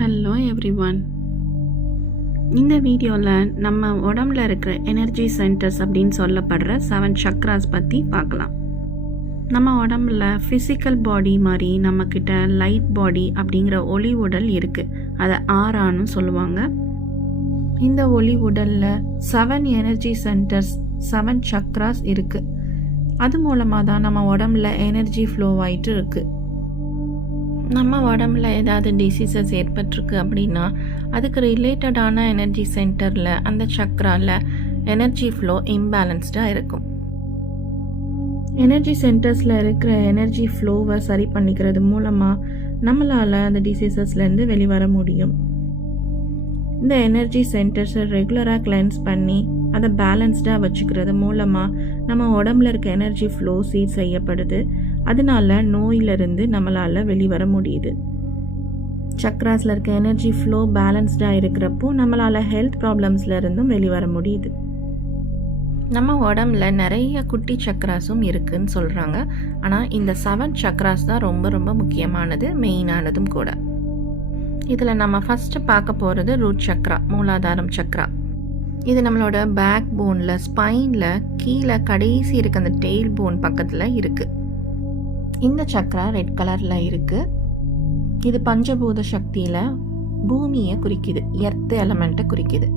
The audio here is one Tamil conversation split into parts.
Hello everyone. இந்த வீடியோவில் நம்ம உடம்புல இருக்கிற எனர்ஜி சென்டர்ஸ் அப்படின்னு சொல்லப்படுற 7 சக்ராஸ் பற்றி பார்க்கலாம். நம்ம உடம்புல ஃபிசிக்கல் பாடி மாதிரி நம்மக்கிட்ட லைட் பாடி அப்படிங்கிற ஒளி உடல் இருக்குது. அதை ஆறான்னு சொல்லுவாங்க. இந்த ஒளி உடலில் 7 எனர்ஜி சென்டர்ஸ் 7 சக்ராஸ் இருக்குது. அது மூலமாக தான் நம்ம உடம்புல எனர்ஜி ஃப்ளோ ஆகிட்டு இருக்குது. நம்ம உடம்புல ஏதாவது டிசீசஸ் ஏற்பட்டிருக்கு அப்படின்னா அதுக்கு ரிலேட்டடான எனர்ஜி சென்டரில் அந்த சக்ராவில் எனர்ஜி ஃப்ளோ இம்பேலன்ஸ்டாக இருக்கும். எனர்ஜி சென்டர்ஸில் இருக்கிற எனர்ஜி ஃப்ளோவை சரி பண்ணிக்கிறது மூலமாக நம்மளால் அந்த டிசீசஸ்லேருந்து வெளிவர முடியும். இந்த எனர்ஜி சென்டர்ஸை ரெகுலராக கிளென்ஸ் பண்ணி அதை பேலன்ஸ்டாக வச்சுக்கிறது மூலமாக நம்ம உடம்புல இருக்க எனர்ஜி ஃப்ளோ சீர் செய்யப்படுது. அதனால நோயிலிருந்து நம்மளால் வெளிவர முடியுது. சக்ராஸில் இருக்க எனர்ஜி ஃப்ளோ பேலன்ஸ்டாக இருக்கிறப்போ நம்மளால் ஹெல்த் ப்ராப்ளம்ஸில் இருந்தும் வெளிவர முடியுது. நம்ம உடம்புல நிறைய குட்டி சக்ராஸும் இருக்குதுன்னு சொல்கிறாங்க. ஆனால் இந்த 7 சக்ராஸ் தான் ரொம்ப ரொம்ப முக்கியமானது, மெயினானதும் கூட. இதில் நம்ம ஃபஸ்ட்டு பார்க்க போகிறது ரூட் சக்ரா, மூலாதாரம் சக்ரா. இது நம்மளோட பேக் போனில், ஸ்பைனில் கீழே கடைசி இருக்க அந்த டெயில் போன் பக்கத்தில் இருக்குது. இந்த சக்ரா ரெட் கலரில் இருக்குது. இது பஞ்சபூத சக்தியில் பூமியை குறிக்குது, எர்த் எலமெண்ட்டை குறிக்குது.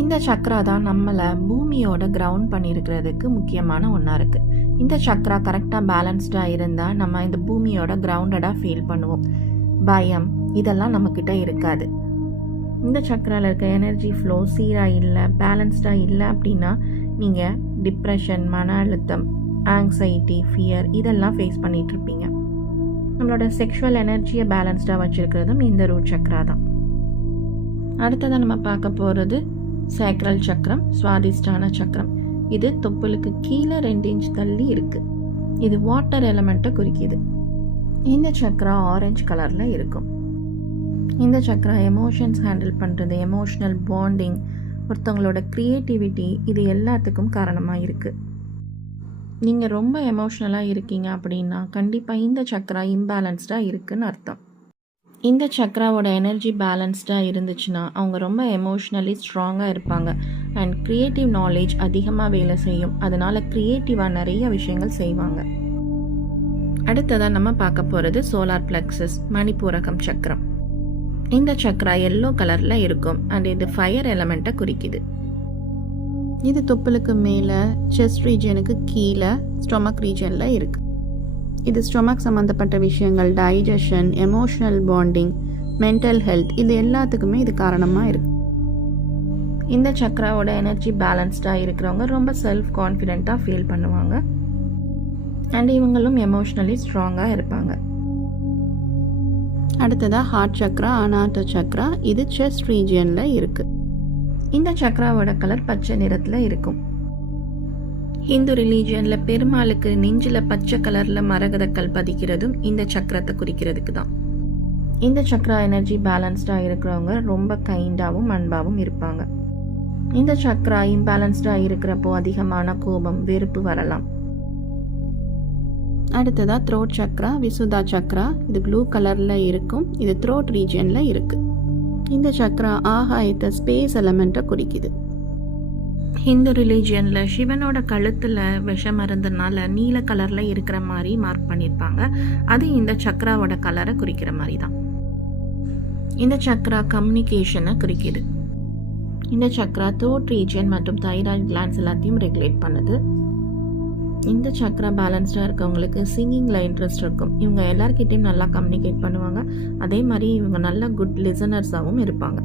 இந்த சக்ரா தான் நம்மளை பூமியோட கிரவுண்ட் பண்ணியிருக்கிறதுக்கு முக்கியமான ஒன்றா இருக்குது. இந்த சக்ரா கரெக்டாக பேலன்ஸ்டாக இருந்தால் நம்ம இந்த பூமியோட கிரவுண்டடாக ஃபீல் பண்ணுவோம். பயம் இதெல்லாம் நம்மக்கிட்ட இருக்காது. இந்த சக்ராவில் இருக்க எனர்ஜி ஃப்ளோ சீராக இல்லை, பேலன்ஸ்டாக இல்லை அப்படின்னா நீங்கள் டிப்ரெஷன், மன அழுத்தம், ஆங்ஸைட்டி, ஃபியர் இதெல்லாம் ஃபேஸ் பண்ணிகிட்ருப்பீங்க. நம்மளோட செக்ஷுவல் எனர்ஜியை பேலன்ஸ்டாக வச்சுருக்கிறதும் இந்த ரூட் சக்ரா தான். அடுத்ததாக நம்ம பார்க்க போகிறது சேக்ரல் சக்கரம், சுவாதிஷ்டான சக்கரம். இது தொப்புளுக்கு கீழே 2 இன்ச் தள்ளி இருக்குது. இது வாட்டர் எலமெண்ட்டை குறிக்குது. இந்த சக்ரா ஆரஞ்சு கலரில் இருக்கும். இந்த சக்ரா எமோஷன்ஸ் ஹேண்டில் பண்ணுறது, எமோஷ்னல் பாண்டிங், ஒருத்தவங்களோட க்ரியேட்டிவிட்டி இது எல்லாத்துக்கும் காரணமாக இருக்குது. நீங்கள் ரொம்ப எமோஷ்னலாக இருக்கீங்க அப்படின்னா கண்டிப்பாக இந்த சக்ரா இம்பேலன்ஸ்டாக இருக்குதுன்னு அர்த்தம். இந்த சக்ராவோட எனர்ஜி பேலன்ஸ்டாக இருந்துச்சுன்னா அவங்க ரொம்ப எமோஷ்னலி ஸ்ட்ராங்காக இருப்பாங்க. அண்ட் க்ரியேட்டிவ் நாலேஜ் அதிகமாக வேலை செய்யும். அதனால் க்ரியேட்டிவாக நிறைய விஷயங்கள் செய்வாங்க. அடுத்ததாக நம்ம பார்க்க போகிறது சோலார் பிளெக்ஸஸ், மணிப்பூரகம் சக்கரம். இந்த சக்ரா எல்லோ கலரில் இருக்கும். அண்ட் இது ஃபயர் எலமெண்ட்டை குறிக்குது. இது தொப்புளுக்கு மேலே, செஸ்ட் ரீஜனுக்கு கீழே, ஸ்டொமக் ரீஜனில் இருக்குது. இது ஸ்டொமக் சம்மந்தப்பட்ட விஷயங்கள், digestion, emotional bonding, mental health இது எல்லாத்துக்குமே இது காரணமாக இருக்குது. இந்த சக்ராவோட எனர்ஜி பேலன்ஸ்டாக இருக்கிறவங்க ரொம்ப செல்ஃப் கான்ஃபிடென்ட்டாக ஃபீல் பண்ணுவாங்க. அண்ட் இவங்களும் எமோஷ்னலி ஸ்ட்ராங்காக இருப்பாங்க. அடுத்ததாக ஹார்ட் சக்ரா, அனாஹத சக்ரா. இது செஸ்ட் ரீஜியனில் இருக்குது. இந்த சக்ராவோட கலர் பச்சை நிறத்தில் இருக்கும். ஹிந்து ரிலீஜியனில் பெருமாளுக்கு நெஞ்சில் பச்சை கலரில் மரகதக்கல் பதிக்கிறதும் இந்த சக்கரத்தை குறிக்கிறதுக்கு தான். இந்த சக்ரா எனர்ஜி பேலன்ஸ்டாக இருக்கிறவங்க ரொம்ப கைண்டாகவும் அன்பாகவும் இருப்பாங்க. இந்த சக்ரா இம்பேலன்ஸ்டாக இருக்கிறப்போ அதிகமான கோபம், வெறுப்பு வரலாம். அடுத்ததாக த்ரோட் சக்ரா, விசுதா சக்ரா. இது ப்ளூ கலரில் இருக்கும். இது த்ரோட் ரீஜியனில் இருக்குது. இந்த சக்ரா ஆகாயத்தை, ஸ்பேஸ் எலமெண்ட்டை குறிக்குது. ஹிந்து ரிலீஜியனில் சிவனோட கழுத்தில் விஷம் மருந்துனால நீல கலரில் இருக்கிற மாதிரி மார்க் பண்ணியிருப்பாங்க. அது இந்த சக்ராவோட கலரை குறிக்கிற மாதிரி தான். இந்த சக்ரா கம்யூனிகேஷனை குறிக்குது. இந்த சக்ரா த்ரோட் ரீஜியன் மற்றும் தைராய்டு கிளாண்ட்ஸ் எல்லாத்தையும் ரெகுலேட் பண்ணுது. இந்த சக்ரா பேலன்ஸ்டாக இருக்கவங்களுக்கு சிங்கிங்கில் இன்ட்ரெஸ்ட் இருக்கும். இவங்க எல்லார்கிட்டையும் நல்லா கம்யூனிகேட் பண்ணுவாங்க. அதே மாதிரி இவங்க நல்ல குட் லிசனர்ஸாகவும் இருப்பாங்க.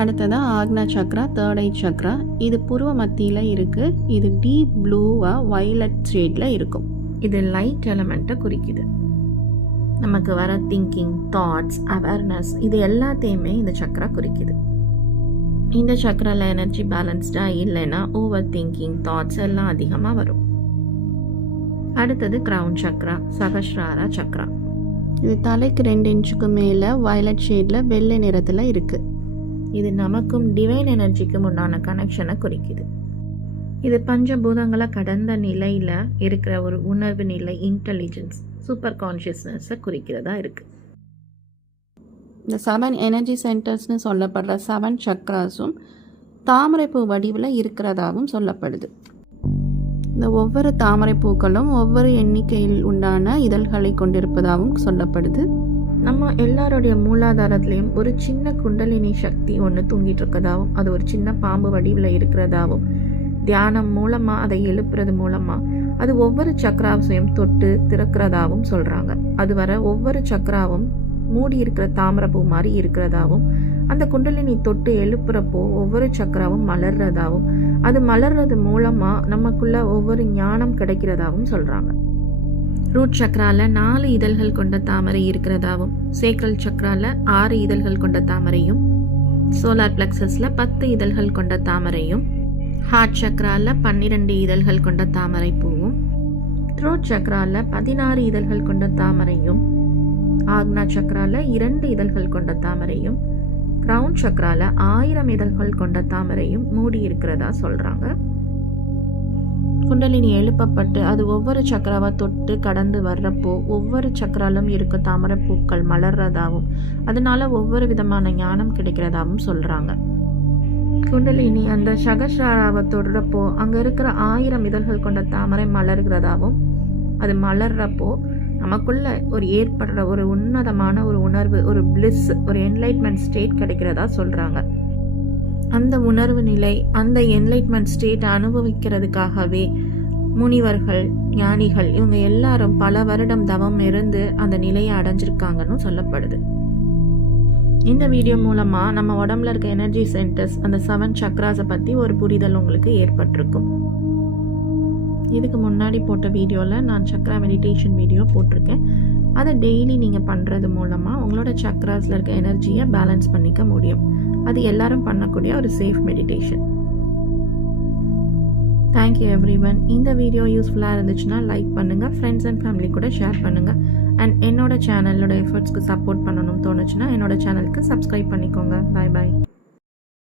அடுத்ததாக ஆக்னா சக்ரா, தேர்ட் ஐ சக்ரா. இது புருவ மத்தியில் இருக்குது. இது டீப் ப்ளூவாக வயலட் ஷேடில் இருக்கும். இது லைட் எலமெண்ட்டை குறிக்குது. நமக்கு வர திங்கிங், தாட்ஸ், அவேர்னஸ் இது எல்லாத்தையுமே இந்த சக்ரா குறிக்குது. இந்த சக்ராவில் எனர்ஜி பேலன்ஸ்டாக இல்லைன்னா ஓவர் திங்கிங், தாட்ஸ் எல்லாம் அதிகமாக வரும். அடுத்தது கிரவுன் சக்ரா, சகஸ்ராரா சக்ரா. இது தலைக்கு 2 இன்ச்சுக்கு மேலே வயலட் ஷேடில் வெள்ளை நிறத்தில் இருக்குது. இது நமக்கும் டிவைன் எனர்ஜிக்கும் உண்டான கனெக்ஷனை குறிக்குது. இது பஞ்சபூதங்களை கடந்த நிலையில் இருக்கிற ஒரு உணர்வு நிலை, இன்டெலிஜென்ஸ், சூப்பர் கான்ஷியஸ்னஸை குறிக்கிறதா இருக்குது. இந்த 7 எனர்ஜி சென்டர்ஸ்னு சொல்லப்படுற 7 சக்ராஸும் தாமரைப்பூ வடிவில் இருக்கிறதாகவும் சொல்லப்படுது. இந்த ஒவ்வொரு தாமரைப்பூக்களும் ஒவ்வொரு எண்ணிக்கையில் உண்டான இதழ்களை கொண்டிருப்பதாகவும் சொல்லப்படுது. நம்ம எல்லாருடைய மூலாதாரத்துலேயும் ஒரு சின்ன குண்டலினி சக்தி ஒன்று தூங்கிட்டு இருக்கதாகவும் அது ஒரு சின்ன பாம்பு வடிவில் இருக்கிறதாகவும் தியானம் மூலமாக அதை எழுப்புறது மூலமாக அது ஒவ்வொரு சக்ராவையும் தொட்டு திறக்கிறதாகவும் சொல்கிறாங்க. அது வர ஒவ்வொரு சக்ராவும் மூடி இருக்கிற தாமரைப்பூ மாதிரி இருக்கிறதாவும் அந்த குண்டலினி தொட்டு எழுப்புறப்போ ஒவ்வொரு சக்கராவும் மலர்றதாவும் அது மலர்றது மூலமாக நமக்குள்ள ஒவ்வொரு ஞானம் கிடைக்கிறதாவும் சொல்கிறாங்க. ரூட் சக்கரால 4 இதழ்கள் கொண்ட தாமரை இருக்கிறதாவும், சேக்ரல் சக்கரால 6 இதழ்கள் கொண்ட தாமரையும், சோலார் பிளக்ஸஸ்ல 10 இதழ்கள் கொண்ட தாமரையும், ஹார்ட் சக்கரால 12 இதழ்கள் கொண்ட தாமரை பூவும், த்ரோட் சக்கரால 16 இதழ்கள் கொண்ட தாமரையும், ஆக்னா சக்கரால 2 இதழ்கள் கொண்ட தாமரையும், கிரவுன் சக்கரால 1000 இதழ்கள் கொண்ட தாமரையும் மூடி இருக்கிறதா சொல்றாங்க. குண்டலினி எழுப்பப்பட்டு அது ஒவ்வொரு சக்கராவை தொட்டு கடந்து வர்றப்போ ஒவ்வொரு சக்கராலும் இருக்க தாமரை பூக்கள் மலர்றதாவும் அதனால ஒவ்வொரு விதமான ஞானம் கிடைக்கிறதாவும் சொல்றாங்க. குண்டலினி அந்த சகஸ்ராவை தொடுறப்போ அங்க இருக்கிற 1000 இதழ்கள் கொண்ட தாமரை மலர்கிறதாவும் அது மலர்றப்போ நமக்குள்ள ஒரு ஏற்படுற ஒரு உன்னதமான ஒரு உணர்வு, ஒரு பிளிஸ், ஒரு என்லைட்மெண்ட் ஸ்டேட் கிடைக்கிறதா சொல்றாங்க. அந்த உணர்வு நிலை, அந்த என்லைட்மெண்ட் ஸ்டேட் அனுபவிக்கிறதுக்காகவே முனிவர்கள், ஞானிகள் இவங்க எல்லாரும் பல வருடம் தவம் இருந்து அந்த நிலையை அடைஞ்சிருக்காங்கன்னு சொல்லப்படுது. இந்த வீடியோ மூலமா நம்ம உடம்புல இருக்க எனர்ஜி சென்டர்ஸ், அந்த 7 சக்ராஸை பத்தி ஒரு புரிதல் உங்களுக்கு ஏற்பட்டிருக்கும். இதுக்கு முன்னாடி போட்ட வீடியோவில் நான் சக்ரா மெடிடேஷன் வீடியோ போட்டிருக்கேன். அதை டெய்லி நீங்கள் பண்ணுறது மூலமாக உங்களோட சக்ராஸில் இருக்க எனர்ஜியை பேலன்ஸ் பண்ணிக்க முடியும். அது எல்லாரும் பண்ணக்கூடிய ஒரு சேஃப் மெடிடேஷன். Thank you everyone. இந்த வீடியோ யூஸ்ஃபுல்லாக இருந்துச்சுன்னா லைக் பண்ணுங்கள், ஃப்ரெண்ட்ஸ் அண்ட் ஃபேமிலி கூட ஷேர் பண்ணுங்கள். அண்ட் என்னோட சேனலோட எஃபர்ட்ஸ்க்கு சப்போர்ட் பண்ணணும்னு தோணுச்சுன்னா என்னோட சேனலுக்கு சப்ஸ்கிரைப் பண்ணிக்கோங்க. பாய் பாய்.